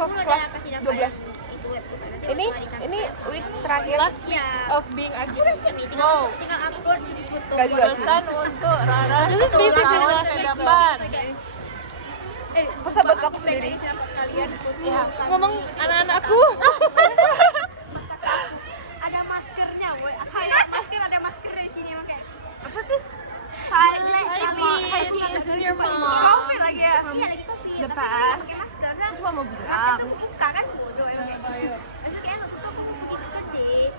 of kelas 12. Ini week terakhir of being active. Wow. Tinggal upload foto. Gak juga sih. Pesan untuk Rara This is basically last week depan. Pesan buat aku sendiri. Ya, ngomong anak-anakku. Ada maskernya, boy. Kayak masker ada masker di sini pakai. Apa sih? Happy is your mom. Covid lagi ya? Iya, lagi Covid. The past. Pakai masker. Nah, Cuma mau bilang. muka kan bodoh ya. Tapi kayak nutup gitu kan, Dik.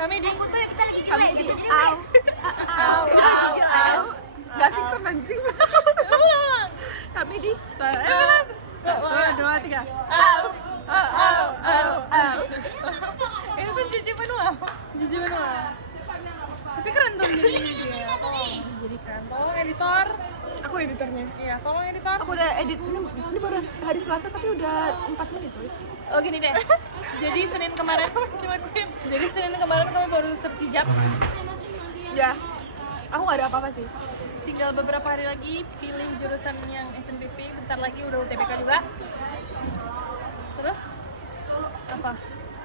Kami di Foto yang kita lagi Kami jelek di gitu. au. Au. Gak sinkron anjing. Kami di Satu, dua, tiga. Au. Ini tuh cici benua. Jujur bener. Tapi keren tuh jadi dia. Dijadikan. Tolong editor. Aku editornya. Iya, tolong editor. Aku udah edit ini baru hari Selasa tapi udah 4 menit tuh. Oh gini deh. Jadi Senin kemarin kami baru sertijab. Ya. Aku gak ada apa-apa sih. Tinggal beberapa hari lagi pilih jurusan yang SNPP. Bentar lagi udah UTBK juga. Terus apa?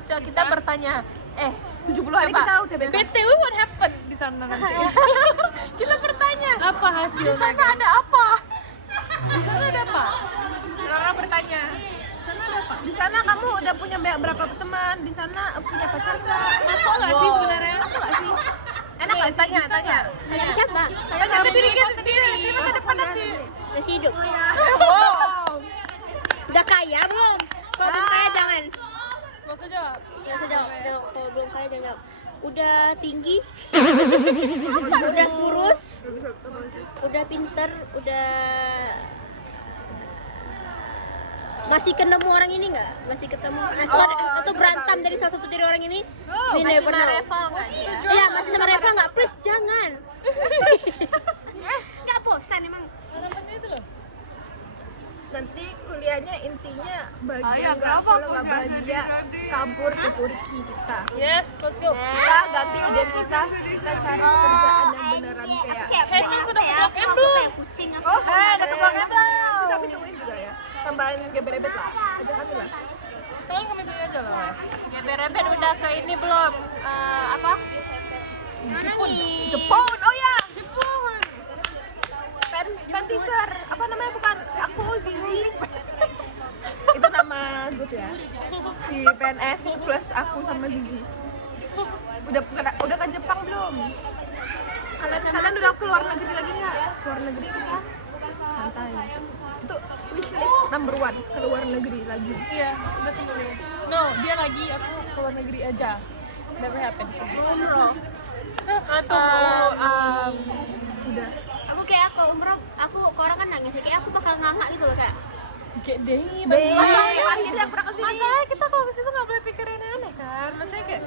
Coba kita bertanya. 70 hari Coba. kita UTBK. BTW what happened di sana nanti? Kita bertanya. Apa hasilnya? Di sana ada apa? Di sana ada apa? Rara bertanya. Di sana ada apa? Di sana kamu udah punya berapa teman? Di sana punya pacar nggak? Masuk nggak sih sebenarnya? Masuk nggak sih? Enak nggak sih? Tanya. Tanya siapa? Tanya diri kita sendiri. Di masa depan nanti. Masih hidup. Wow. Udah kaya belum? Kalau belum kaya jangan. Nggak usah jawab. Nggak usah jawab. Kalau belum kaya jangan jawab. Udah tinggi, udah kurus, udah pinter, udah masih ketemu orang ini nggak? Masih ketemu atau berantem dari salah satu dari orang ini? We never know. Iya, masih sama Reva nggak? Please jangan. Nggak bosan emang. Harapannya itu loh. Nanti kuliahnya intinya bahagia nggak? Kalau nggak bahagia, kabur ke Turki kita. Yes, let's go. Kita ganti identitas, kita cari pekerjaan yang beneran kayak. Henny sudah ke Blok M belum? Kucing apa? Oh, udah ke Blok M belum? Kita videoin juga ya. Tambahan gebet-gebet lah. Ajak kami lah. Tolong kami beli aja lah. Gebet-gebet udah ke ini belum? Apa? Jepun. Jepun. Oh ya, Jepun. Pen teaser. Apa namanya? Bukan aku Zizi. Itu nama grup ya. Si PNS plus aku sama Zizi. Udah ke Jepang belum? Kalian udah ke luar negeri lagi nggak? Luar negeri kita santai. Itu wishlist number 1 ke luar negeri lagi. Iya, betul deh. No, dia lagi, aku ke luar negeri aja. Never happened. Umroh. Udah. Aku umroh, aku ke orang kan nangis, kayak aku bakal ngangak gitu loh kayak. Kayak deh, Akhirnya pernah kesini. masalahnya kita kalau kesitu nggak boleh pikirin aneh kan. Maksudnya kayak,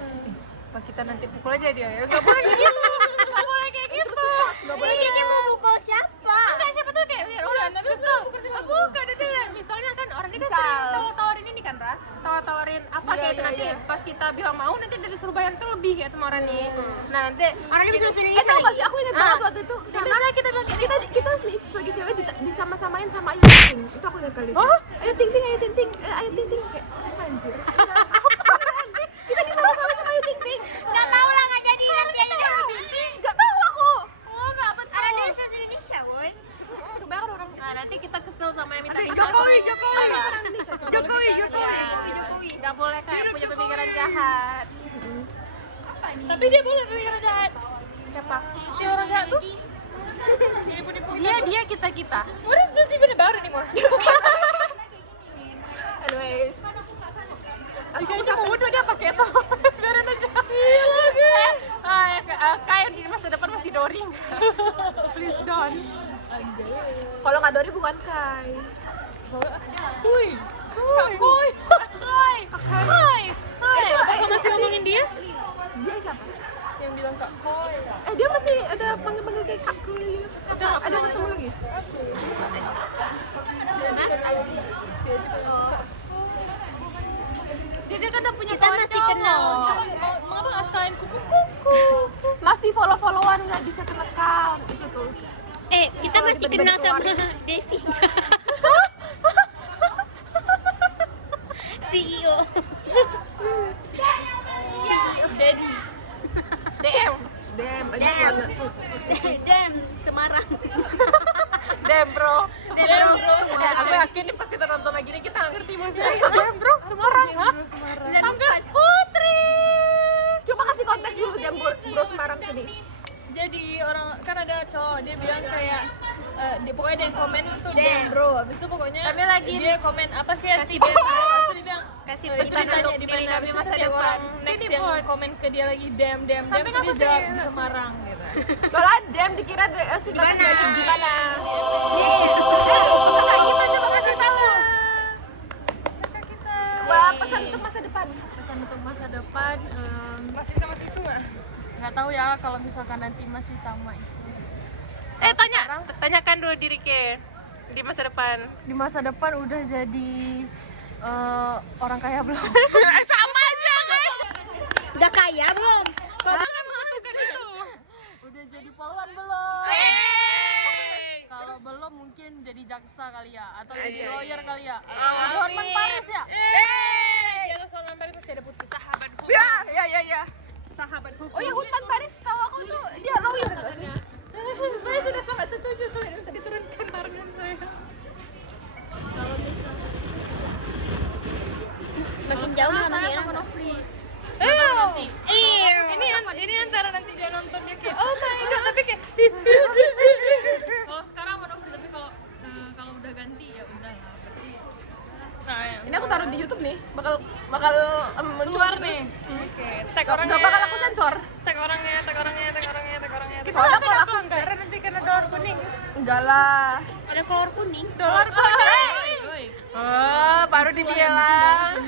apa kita nanti pukul aja dia ya? Nggak boleh kayak gitu. Nggak boleh kayak gitu. Nggak boleh. Kayaknya mau mukul siapa? Enggak, siapa tuh kayak biar orang nggak bisa, kesel. bukan siapa. Bukan, itu ya. Misalnya kan orang ini kan Misal. sering tawarin ini kan, Ra. Tawarin apa Iya, kayak itu iya, nanti iya. pas kita bilang mau nanti dari suruh bayar tuh lebih kayak sama orang nih. Nah, nanti Orangnya bisa bahasa Indonesia Tahu gak lagi. sih, aku ingat banget waktu itu Sama kita bilang kayak kita sebagai cewek disama-samain sama Ayu Ting Ting. Itu aku ingat kali. Hah? Ayu Ting Ting kayak apa anjir? Apaan sih? Kita disama-samain sama Ayu Ting Ting. Nggak tahu lah, nggak jadi nanti aja deh. Gak tahu aku. oh nggak betul. Karena dia bahasa Indonesia, boy. Kebanyakan orang Nah, nanti kita kesel sama yang minta Nanti minta. Jokowi. Jokowi. Nggak boleh kayak punya pemikiran jahat. Tapi dia boleh pemikiran jahat. Siapa? Si orang jahat tuh. Dia kita. What is this even about anymore? Anyways. Jika itu mau wudhu dia pakai itu. Biarin aja. Iya lagi. Kayak di masa depan masih Doring. Please don't. Kalau nggak Dori bukan Kai. Kuy. Kuy. Apa masih ngomongin dia? Dia siapa? Yang bilang Kak Koy. Dia masih ada panggil-panggil kayak aku gitu. Ada ketemu lagi? Dia kan udah punya Kita masih kenal. Mengapa nggak sekalian kuku? Masih follow-followan nggak di second account itu tuh. Kita masih kenal sama Devi. Daddy. DM. Dem, Dem Semarang. Dem bro. Dem, bro. Aku yakin nih pas kita nonton lagi nih kita nggak ngerti maksudnya. Dem bro Semarang. Hah? Tangga Putri. Coba kasih konteks dulu Dem Bro Semarang sini. Jadi orang kan ada cowok dia bilang kayak dia pokoknya dia yang komen tuh Dem bro, habis itu pokoknya Kami lagi dia komen apa sih si Dem bro, habis itu dia bilang kasih habis itu pesan ditanya untuk di diri mana, kami habis itu masa setiap depan. orang next Sini, yang Bud. komen ke dia lagi Dem Sampai terus kamu dia jawab sih? Semarang gitu. Soalnya Dem dikira singkatan dari gimana? Kakak kita coba kasih tahu. Wah, pesan untuk masa depan. Pesan untuk masa depan Masih sama situ nggak? nggak tahu ya kalau misalkan nanti masih sama itu. Tanyakan dulu diri ke di masa depan. Di masa depan udah jadi orang kaya belum? Sama aja kan? Udah kaya belum? Kalau kan melakukan itu. Udah jadi polwan belum? Kalau belum mungkin jadi jaksa kali ya, atau jadi lawyer kali ya, atau Hotman Paris ya. Di atas Hotman Paris masih ada putri sahabat hukum. Ya. Sahabat hukum. Oh ya Hotman Paris tahu aku tuh dia lawyer nggak sih? Saya sudah sangat setuju soalnya minta diturunkan target saya. Makin jauh malah makin enak. Nanti. Iya. Ini antara nanti dia nonton dia kayak oh my god, tapi kayak kalau sekarang monopoli, tapi kalau udah ganti ya udah lah berarti. Nah, ya. Ini aku taruh di YouTube nih, bakal muncul Keluar gitu. nih. Oke, tag Nggak orangnya. bakal aku sensor. Tag orangnya. Soalnya kalau aku Karena nanti kena dolar kuning. enggak lah. Ada kolor kuning. Dolar kuning. Oh, baru dibilang.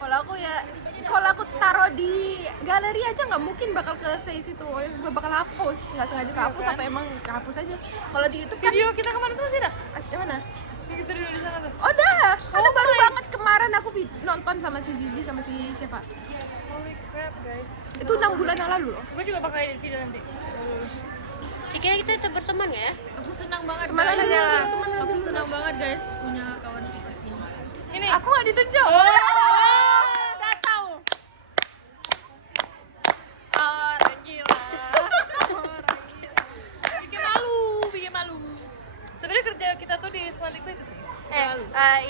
Kalau aku ya, kalau aku taruh di galeri aja nggak mungkin bakal ke stay situ. Gue bakal hapus, nggak sengaja kehapus apa emang kehapus aja. Kalau di YouTube kan Video kita kemana tuh sih dah? yang mana? Yang kita dulu di sana tuh. Oh dah, ada baru banget kemarin aku nonton sama si Zizi sama si siapa? Holy crap guys. Itu 6 bulan yang lalu loh. Gue juga bakal edit video nanti. Kira kita tetap berteman nggak ya? Aku senang banget Teman guys. aja. Aku senang banget guys punya kawan seperti ini. Ini Aku nggak ditunjuk. Udah tahu. Orang gila. bikin malu. Sebenarnya kerja kita tuh di Semantik tuh itu sih.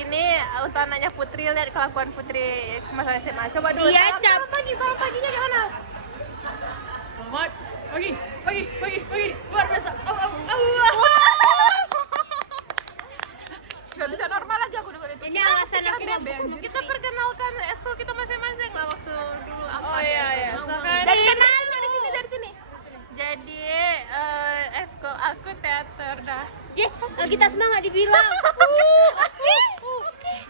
Ini untuk anaknya Putri, lihat kelakuan Putri masa SMA. Coba dulu. Iya, Salam paginya gimana? Selamat pagi. Luar biasa. Gak bisa normal lagi aku dengerin itu. Ini alasan aku Kita mabuk. Kita perkenalkan eskul kita masing-masing lah waktu dulu. Oh iya. Silakan. Dari sini. Jadi eskul aku teater dah. Kita semua nggak dibilang.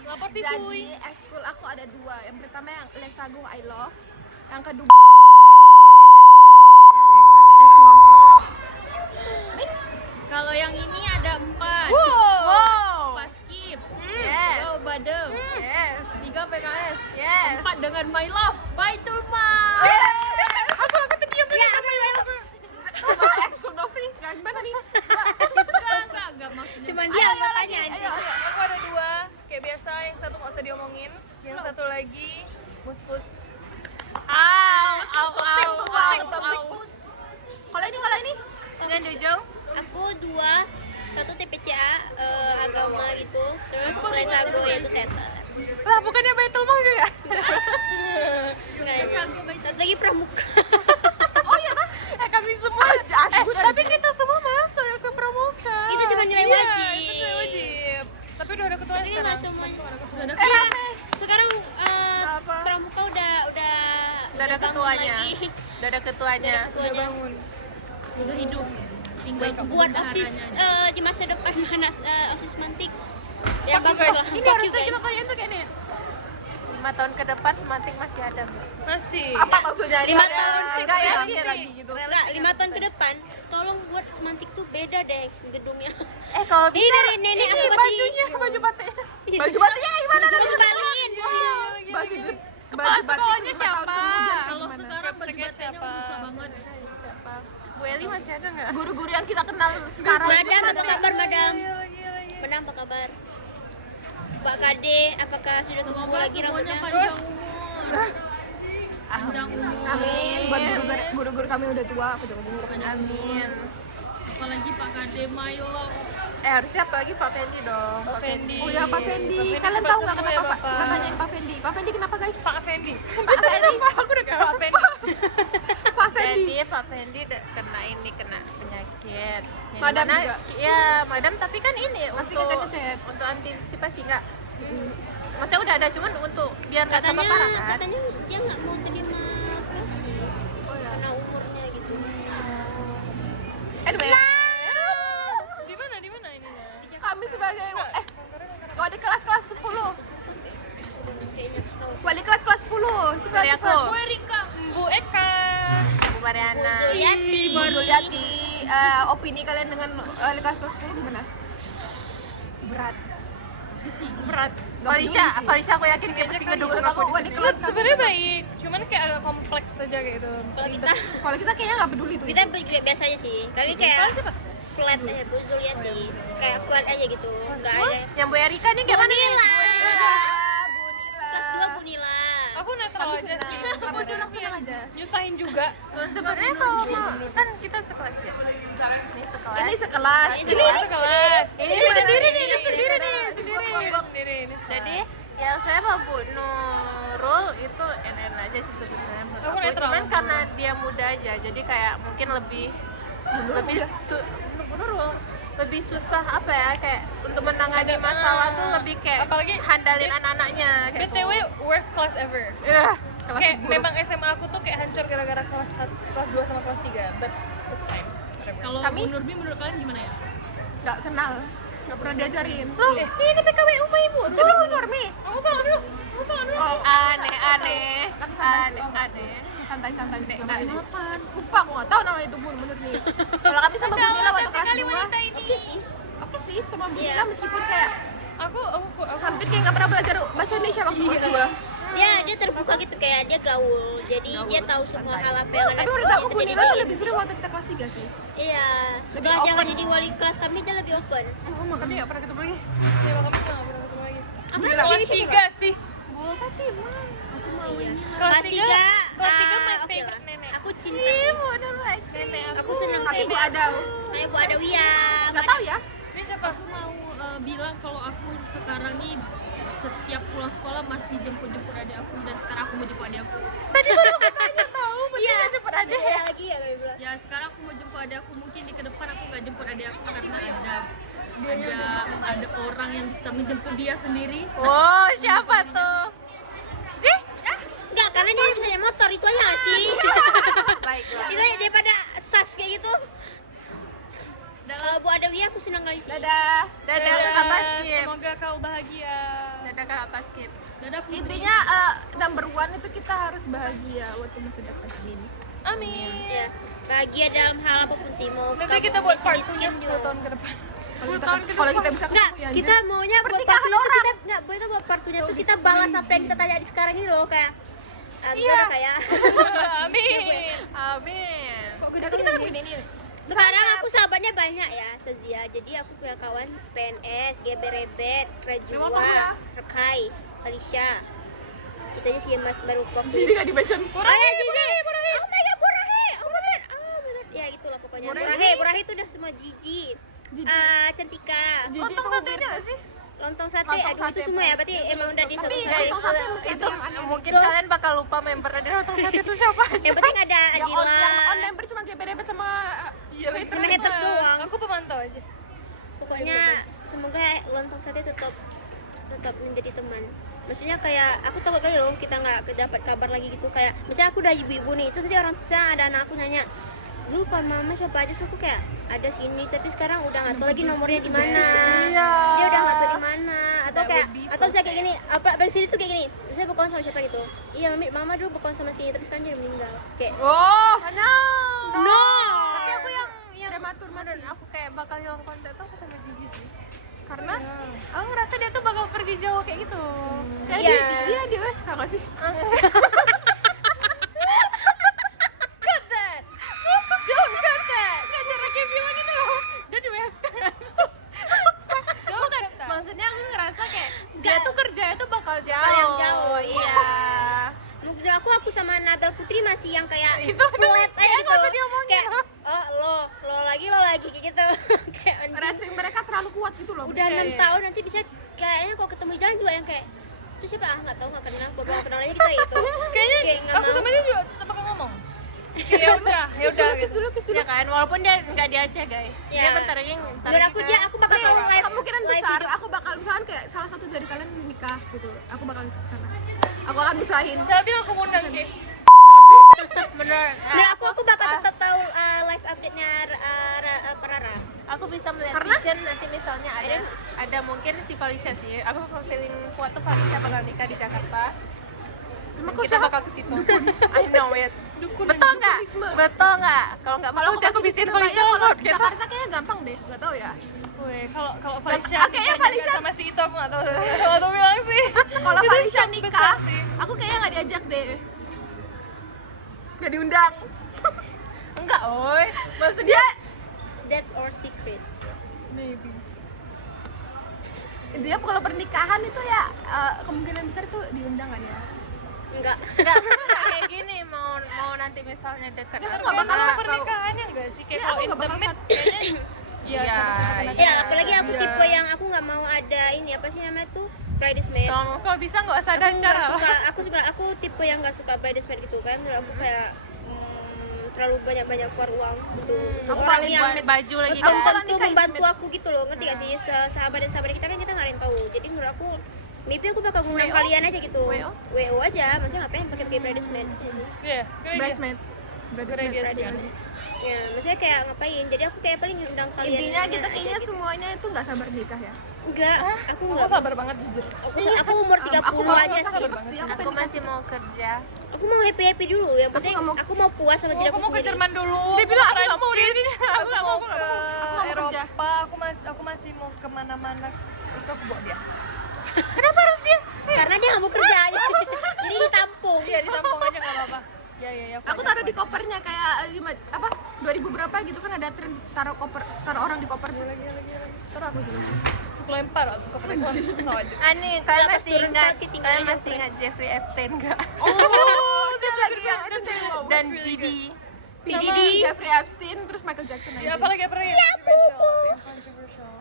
Lapor di Jadi Puy. ekskul aku ada 2. Yang pertama yang Lesago I Love. Yang kedua Kalau yang ini ada 4. Wow. Paskib. Yes. Go Badem. Yes. 3 PKS. Yes. 4 dengan My Love. Baitul Mal. Aku terdiam ya. sama ekskul Novri. Yang gimana nih? Enggak maksudnya. Cuman dia nggak tanya aja. Ayo. Aku ada 2, kayak biasa, yang satu nggak usah diomongin, yang satu lagi mus-mus. Kalau ini Dan Dujung. Aku 2, satu TPCA agama gitu, terus Lesago yaitu teater. Lah bukannya Baitul Mal juga? Enggak ya. Satu lagi pramuka. oh iya kah? Kami semua. Tapi kita semua masuk ya ke pramuka. Itu cuma nilai wajib. Wajib. Tapi udah ada ketua Tapi nggak sekarang. semuanya. Udah ada Iya. Sekarang Apa? pramuka udah ada bangun ketuanya. lagi. Udah ada ketuanya. Ketuanya. bangun. Udah hidup. Tinggal Buat OSIS bendaharanya. di masa depan OSIS Mantik. Ya Fuck you, bagus guys. lah. Ini Fuck you, harusnya guys. kita tanyain tuh kayak nih. 5 tahun ke depan semantik masih ada nggak? Masih. Apa maksudnya? 5 tahun Nggak yakin lagi gitu. Enggak, 5 tahun ke depan tolong buat Semantik tuh beda deh gedungnya. Kalau Ini bisa dari nenek ini aku masih bajunya baju batik. Baju batiknya gimana? Gua kembaliin. Baju sekolahnya 5 tahun siapa? kemudian Kalau gimana? sekarang baju batiknya udah susah banget. Bu Eli masih ada nggak? Guru-guru yang kita kenal sekarang itu Madam, apa ada nggak? kabar, Madam? Madam, apa kabar? Pak Kade, apakah sudah ketemu Semoga lagi semuanya rambutnya? panjang umur. Panjang umur. Amin buat guru-guru kami udah tua, panjang umur. Amin. Apalagi Pak Kade Mayo. Harusnya apalagi Pak Fendi dong. Pak Fendi. Oh ya Pak Fendi, Pak Fendi kalian tahu nggak cepat kenapa sembuh ya, Pak? Bapak. Nanyain Pak Fendi. Pak Fendi kenapa guys? Pak Fendi. Pak Fendi. Aku udah kayak Pak Fendi. Pak Fendi. Jadi Pak Fendi kena penyakit. Yang Madam dimana- juga? Iya, madam, tapi kan ini Masih untuk ngecek-ngecek. untuk antisipasi nggak? Maksudnya udah ada, cuman untuk biar nggak tambah parah kan? Katanya dia nggak mau terima operasi karena umurnya gitu. Anyway, Di mana ini? kami sebagai wali kelas 10. Kayaknya tahu. Wali kelas 10. Coba Dari aku. coba. Bu Erika, Bu Eka. Bu Mariana. Juliati. Ibu Juliati, opini kalian dengan wali kelas 10 gimana? Berat. Nggak Falisha, peduli sih. Falisha aku yakin kayak pasti ngedukung Menurut aku aku di wali sini. kelas Sebenarnya baik, cuman kayak agak kompleks aja kayak gitu. Kalau kita Kalau kita kayaknya nggak peduli tuh. kita biasa aja sih. Kami kayak flat aja, Bu Juliati. Kayak flat aja gitu. Enggak ada. Yang Bu Erika nih kayak mana nih? Nila. Bu Nila. Kelas 2 Bu Nila. Aku netral Aku aja sih. senang. Aku senang aja. Nyusahin juga. Sebenarnya kalau mau kan kita sekelas ya. Ini sekelas. Ini sekelas. Ini kelas. Ini sendiri nih, sendiri. Sendiri. Jadi yang saya sama Bu Nurul itu NN aja sih sebetulnya menurut Aku aku. netral. Cuman karena dia muda aja, jadi kayak mungkin lebih Bu Nurul lebih susah apa ya, kayak untuk menangani masalah tuh lebih kayak Apalagi handalin anak-anaknya kayak BTW worst class ever. Kayak memang SMA aku tuh kayak hancur gara-gara kelas 2 sama kelas 3. But it's fine. Kalau Kami- Bu Nurbi menurut kalian gimana ya? nggak kenal, nggak pernah diajarin. ini PKWU mah Ibu. Itu Bu Nurmi. Kamu salah dulu. Oh, Aneh. tapi santai. Santai. Lupa aku nggak tahu nama itu Bu Nurmi. Kalau kami sama Bu Nila waktu kelas 2. ini. Oke sih, sama Bu Iya. Nila meskipun kayak Aku hampir kayak nggak pernah belajar bahasa Indonesia waktu kelas 2. Dia terbuka gitu, kayak dia gaul. Jadi dia tahu semua hal apa yang ada. Tapi menurut aku Bu Nila tuh lebih seru waktu kita kelas 3 sih. Iya. Lebih Setelah dia open. jadi wali kelas kami dia lebih open. Oh, makanya nggak pernah ketemu lagi. ya kami nggak pernah ketemu lagi. Bu Nila Kelas 3 sih. Bu Fatimah. Kelas 3 Kelas 3 my oke lah. favorite nenek. Aku cinta. Bu Nurul. Aku senang Tapi sih. Bu Adau Ayo Bu Adawiyah. nggak tahu ya. Ini siapa? Aku mau bilang kalau aku sekarang nih setiap pulang sekolah masih jemput adik aku, dan sekarang aku mau jemput adik aku. Iya. Jemput ada lagi ya kami bilang. Ya sekarang aku mau jemput adik aku, mungkin di ke depan aku nggak jemput adik aku karena ada orang yang bisa menjemput dia sendiri. Oh, siapa tuh? Enggak, karena dia bisa naik motor itu aja nggak sih. Baiklah. Itu aja daripada sas kayak gitu. Bu Adawiyah aku senang kali sih. Dadah. Dadah Kakak Baskim. Semoga kau bahagia. Dadah Kakak Baskim. Dadah Putri. Intinya number one itu kita harus bahagia waktu masa depan ini. Amin. Ya, bahagia dalam hal apapun sih. Mau Nanti kamu kita buat part miskin 2 nya juga. 10 tahun ke depan. Kalau kita bisa Enggak, ketemu ya, kita maunya buat Pernikahan partunya tuh orang. kita enggak, boleh tuh buat partunya tuh kita balas apa yang kita tanya di sekarang ini loh, kayak gimana kayak Amin. Amin. Nanti kita kan begini nih. sekarang aku sahabatnya banyak ya Sezia, jadi aku punya kawan PNS, GB Rebet, Rajua, Rekai, Falisha, kita aja sih yang masih baru waktu Jadi nggak dibaca. Oh ya Zizi, oh my god, Burahi, oh my god, ya gitulah pokoknya. Burahi itu udah semua Jiji, Cantika, Lontong satenya nggak sih? lontong sate, Lontong aduh itu sate, semua ya, berarti emang udah di Tapi satu lontong sate harus Itu yang aneh. mungkin So- kalian bakal lupa member dari Lontong Sate itu siapa aja. Yang penting ada Yang on Adila, member cuma kayak beda sama cuma haters doang. Aku pemantau aja. Pokoknya semoga lontong sate tetap menjadi teman. Maksudnya kayak aku takut kali loh kita nggak dapat kabar lagi gitu, kayak misalnya aku udah ibu-ibu nih, terus nanti orang tua ada anak aku nanya, "Lu kan mama siapa aja?" Terus aku kayak ada sini, tapi sekarang udah nggak tahu lagi nomornya di mana. Iya. Dia udah nggak tahu di mana, atau kayak atau misalnya kayak gini, apa dari sini tuh kayak gini. Misalnya berkawan sama siapa gitu. Iya, mama dulu berkawan sama sini, tapi sekarang dia udah meninggal. Kayak Oh, no. Tapi aku yang prematur dan aku kayak bakal hilang kontak tuh aku sama Gigi sih. Karena aku ngerasa dia tuh bakal pergi jauh kayak gitu. kayak Iya. dia di USK nggak sih? Cut that. Don't cut that. Nggak cara kayak bilang gitu loh. Dia di West. Don't cut that. Maksudnya aku ngerasa kayak dia tuh kerjanya tuh bakal Bakal yang jauh. jauh, Iya. Menurut aku sama Nabel Putri masih yang kayak Itu flat aja gitu. nggak usah diomongin. Kayak lo lagi kayak gitu. Kayak anjing. Racing mereka terlalu kuat gitu loh. Udah 6 Iya. tahun nanti bisa kayaknya kalau ketemu di jalan juga yang kayak itu siapa nggak tahu nggak kenal baru kenal aja kita itu Kayaknya Kayak nggak aku mau. sama dia juga tetap bakal ngomong. Ya udah gitu. Ya kan, walaupun dia nggak diajak guys. Ya. Dia bentar lagi Menurut aku bakal live Kemungkinan live besar video. aku bakal misalkan kayak salah satu dari kalian nikah gitu. Aku bakal ke sana. Aku akan misahin. Siapa bilang aku ngundang Ki? Menurut Menurut aku bakal tetap tahu live update-nya Rara. aku bisa melihat Karena? vision nanti misalnya ada mungkin si Falisha sih. Aku feeling kuat tuh Falisha bakal nikah di Jakarta. Dan kita bakal ke situ. I know it. Betul nggak? Betul nggak? Kalau nggak Kalau betul, aku bisiin Falisha kalau loh. di Jakarta kayaknya gampang deh, nggak tahu ya. Weh, kalau Falisha kayaknya nikah Falisha- sama si itu aku nggak tahu. Kalau tuh bilang sih. Kalau Itu Falisha shock nikah, besar sih. aku kayaknya nggak diajak deh. Nggak diundang. Enggak, oi. Maksudnya That's our secret. Maybe. Dia kalau pernikahan itu ya kemungkinan besar tuh diundang kan ya. Enggak. enggak kayak gini mau nanti misalnya dekat Ya, atau nggak bakal enggak. Pernikahannya enggak sih? Kayak Ya, kalau aku nggak bakal intimate kayaknya Iya, siapa-siapa iya. Ya, apalagi aku Iya. tipe yang aku nggak mau ada ini apa sih namanya tuh bridesmaid. Kalau bisa nggak usah ada Aku nggak acara. suka, aku tipe yang nggak suka bridesmaid gitu kan. Menurut aku kayak terlalu banyak keluar uang gitu. Aku Orang paling yang buat baju lagi Aku kan. kalau tentu nikah membantu intimate. aku gitu loh, ngerti gak sih? Sahabat kita kan kita nggak ada yang tahu. Jadi menurut aku maybe aku bakal ngundang kalian aja gitu. WO aja, maksudnya ngapain pakai bridesmaid? Ya sih. Iya, Bridesmaid. Bridesmaid. Ya, maksudnya kayak ngapain? Jadi aku kayak paling ngundang kalian. Intinya aja kita kayaknya gitu. semuanya itu nggak sabar nikah ya. Enggak, aku Aku enggak. sabar banget jujur. Aku umur 30 mau aja sabar sih. banget sih. Aku masih mau kerja. Aku mau happy dulu. Yang penting nggak mau- aku mau puas sama diri Aku aku mau ke sendiri. Jerman dulu. Dia bilang aku ke nggak mau di Prancis, sini. Aku mau ke mau kerja. Eropa. Aku masih mau kemana-mana. Terus aku bawa dia. Karena dia nggak mau kerja. Jadi ditampung. Iya, ditampung aja nggak apa-apa. Ya. Aku taruh di kopernya kayak 2000 berapa gitu kan ada tren taruh orang di koper. Taruh aku juga. Suka lempar aku ke pesawat. Ani, kalian Nggak, pas masih turun ingat pesawat ketinggalan kalian masih friend. ingat Jeffrey Epstein nggak? Oh, itu lagi yang itu saya mau. Dan Didi. Didi, Jeffrey Epstein, terus Michael Jackson Ya, aja. apalagi apa lagi? Iya, controversial.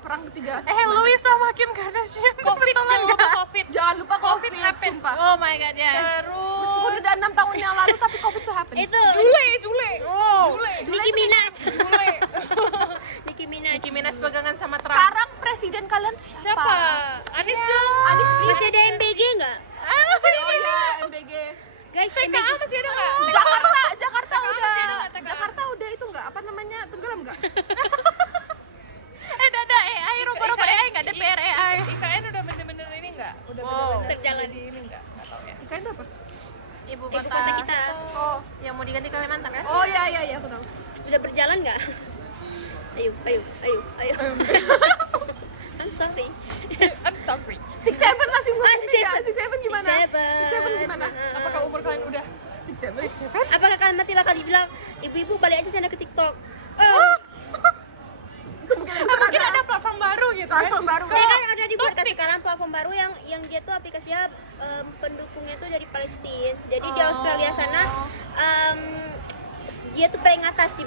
Perang ketiga. Louis sama Kim Kardashian. Covid, jangan lupa Covid. Jangan lupa COVID, happen. sumpah. Oh my god ya. Terus Meskipun udah 6 tahun yang lalu tapi COVID tuh happen. Itu Jule. Oh. Nicki Minaj. Jule. Nicki Minaj. Nicki Minaj pegangan sama Trump. Sekarang presiden kalian tuh Siapa? Anies dong. Anies please. Masih ada MBG nggak? Oh iya, MBG. Guys, TKA MBG. masih ada nggak? Jakarta TKA udah. masih ada nggak, TKA? Jakarta udah itu enggak apa namanya? Tenggelam enggak? Ada AI, rupa-rupa AI nggak ada PR AI. IKN udah bener-bener ini nggak? Udah Wow. bener-bener Terjalan. di ini nggak? Nggak tahu ya. Ikan itu apa? Ibu Ibu kota kita Oh, yang mau diganti Kalimantan kan? oh iya aku tahu. udah berjalan nggak? Ayo. I'm sorry. I'm sorry. 67 masih umur Ah, 67 gimana? 67 gimana? Apakah umur kalian udah? 67. Apakah kalian mati bakal dibilang ibu-ibu balik aja sana ke TikTok? Oh, Mungkin ada platform baru gitu kan? Platform baru. ya kan udah dibuat kan sekarang platform baru yang dia tuh aplikasinya pendukungnya tuh dari Palestina. Jadi di Australia sana dia tuh paling atas di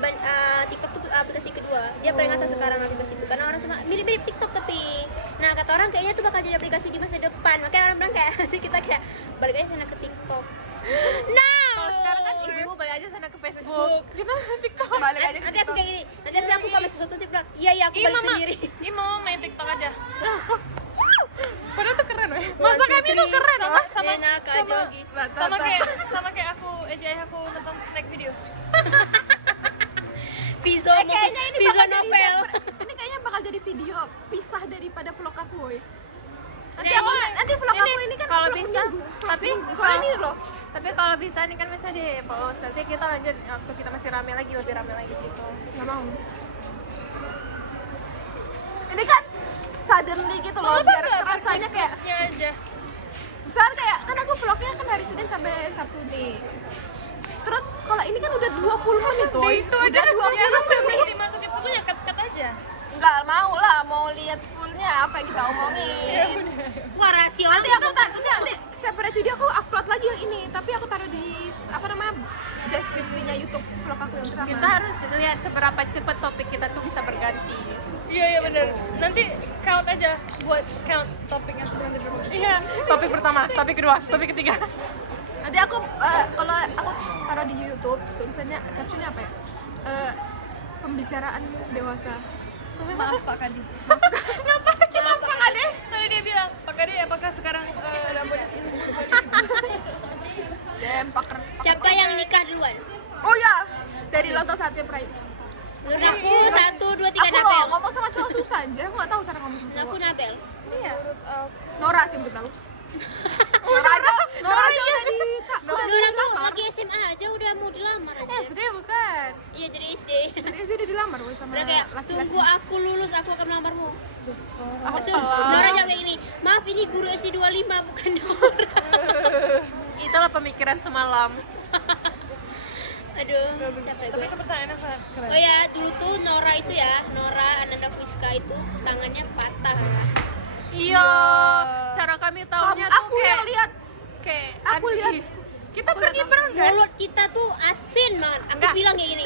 TikTok tuh aplikasi kedua. Dia paling atas sekarang aplikasi itu karena orang semua mirip-mirip TikTok tapi. Nah, kata orang kayaknya tuh bakal jadi aplikasi di masa depan. Makanya orang bilang kayak nanti kita kayak balik aja sana ke TikTok. Nah, Kalau sekarang kan ibu-ibu balik aja sana ke Facebook. Kita TikTok. Balik aja ke nanti aku TikTok. kayak gini. Nanti aku kalau sesuatu sih bilang, "Iya, aku Iya balik mama, sendiri." ini mau main TikTok aja. Padahal tuh keren weh. Masa kami tuh keren Sama weh. sama Enak aja sama, lagi. sama kayak aku aku nonton snack videos. Pizo Kayaknya ini Pizo bakal jadi novel. ini kayaknya bakal jadi video pisah daripada vlog aku, woy. Nanti Nah, nanti vlog ini aku ini kan kalau vlog bisa, seminggu, vlog tapi seminggu. Soalnya ini loh. Tapi kalau bisa nih kan bisa di post. Nanti kita lanjut waktu kita masih rame lagi, lebih rame lagi gitu. Nggak mau. Ini kan suddenly gitu loh, biar rasanya kayak Ya aja. misal kayak kan aku vlognya kan hari Senin sampai Sabtu nih. Terus kalau ini kan udah 20 menit tuh. Itu aja udah 20 Ya, menit. mau dimasukin satu ya cut aja. Enggak mau lah, mau lihat full hasilnya apa yang kita omongin. Wah, rasio Nanti nanti separate video aku upload lagi yang ini, tapi aku taruh di apa namanya deskripsinya YouTube vlog aku yang pertama. Kita harus lihat seberapa cepat topik kita tuh bisa berganti. Iya benar. Nanti count aja buat count topik yang nanti dulu. Iya, topik pertama, topik kedua, topik ketiga. Nanti aku kalau aku taruh di YouTube tulisannya captionnya apa ya? Pembicaraan dewasa. Maaf Pak Kadi. Kenapa Pak Kade? Tadi dia bilang, Pak Kadi apakah sekarang rambutnya Paker. Siapa yang nikah duluan? Oh ya, dari lontong sate Pride. Menurut aku 1, 2, 3 Aku loh Nabel. ngomong sama cowok susah anjir, aku nggak tahu cara ngomong sama Aku cowok. Nabel. Iya. Nora sih yang tahu. Nora aja udah di Nora tuh lagi SMA aja udah mau dilamar aja. SD bukan. Iya jadi SD. Tadi sih udah dilamar woy, sama Udah kayak laki-laki. tunggu aku lulus aku akan melamarmu. Apa? Terus Nora jawab kayak gini, maaf ini guru SD 25 bukan Nora. Itulah pemikiran semalam. Aduh, capek Tapi gue. itu pertanyaannya keren. Oh ya, dulu tuh Nora itu ya, Nora Ananda Friska itu tangannya patah. Iya. Cara kami tahunya tuh Aku yang lihat. kayak Aku aneh. lihat. Kita pergi bareng kan? Mulut kita tuh asin banget. Aku Enggak. bilang kayak gini.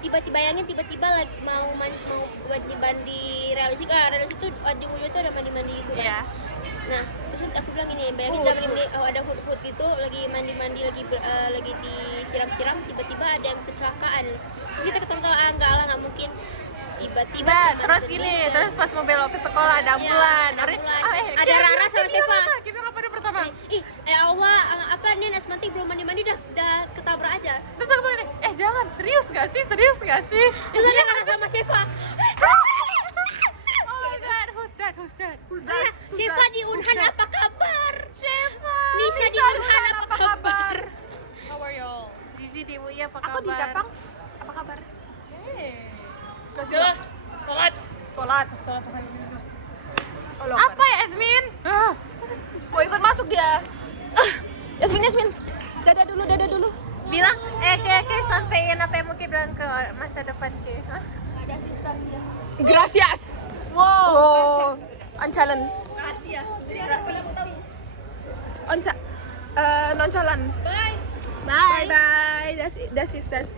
Tiba-tiba bayangin tiba-tiba lagi mau buat mandi realis kan. Realis itu ujung-ujungnya tuh ada mandi-mandi gitu kan. Iya. Nah, terus aku bilang gini, bayangin zaman ini ada hood gitu lagi mandi-mandi lagi disiram-siram tiba-tiba ada yang kecelakaan. Terus kita ketawa-tawa enggak lah enggak mungkin. Tiba-tiba Nah, teman terus itu gini, meninggal. terus pas mau belok ke sekolah ada Iya, ambulan. ada ambulan. Ada kita Rara bilang, sama kita bilang Seva. apa? Kita bilang pada pertama. Ih, Allah, apa nih Asmanti belum mandi-mandi dah ketabrak aja. Terus aku bilang, jangan, serius gak sih? Serius gak sih? Terus ada Rara sama Seva. Oh my god, who's that? Who's that? Nah, Seva di Unhan apa kabar? Seva. Nisa di Unhan apa kabar? How are y'all? Zizi di UI apa kabar? Aku di Jepang. Apa kabar? Hey. Kasih Jelas. Salat. sholat. Salat Tuhan itu. Allah Apa ya, Esmin? Mau ikut masuk dia. Yasmin. Dadah dulu. Bilang, ke sampein apa yang mungkin bilang ke masa depan ke? Hah? Gracias. Wow. Ancalan. Noncalan. Bye. Bye. Das ist das.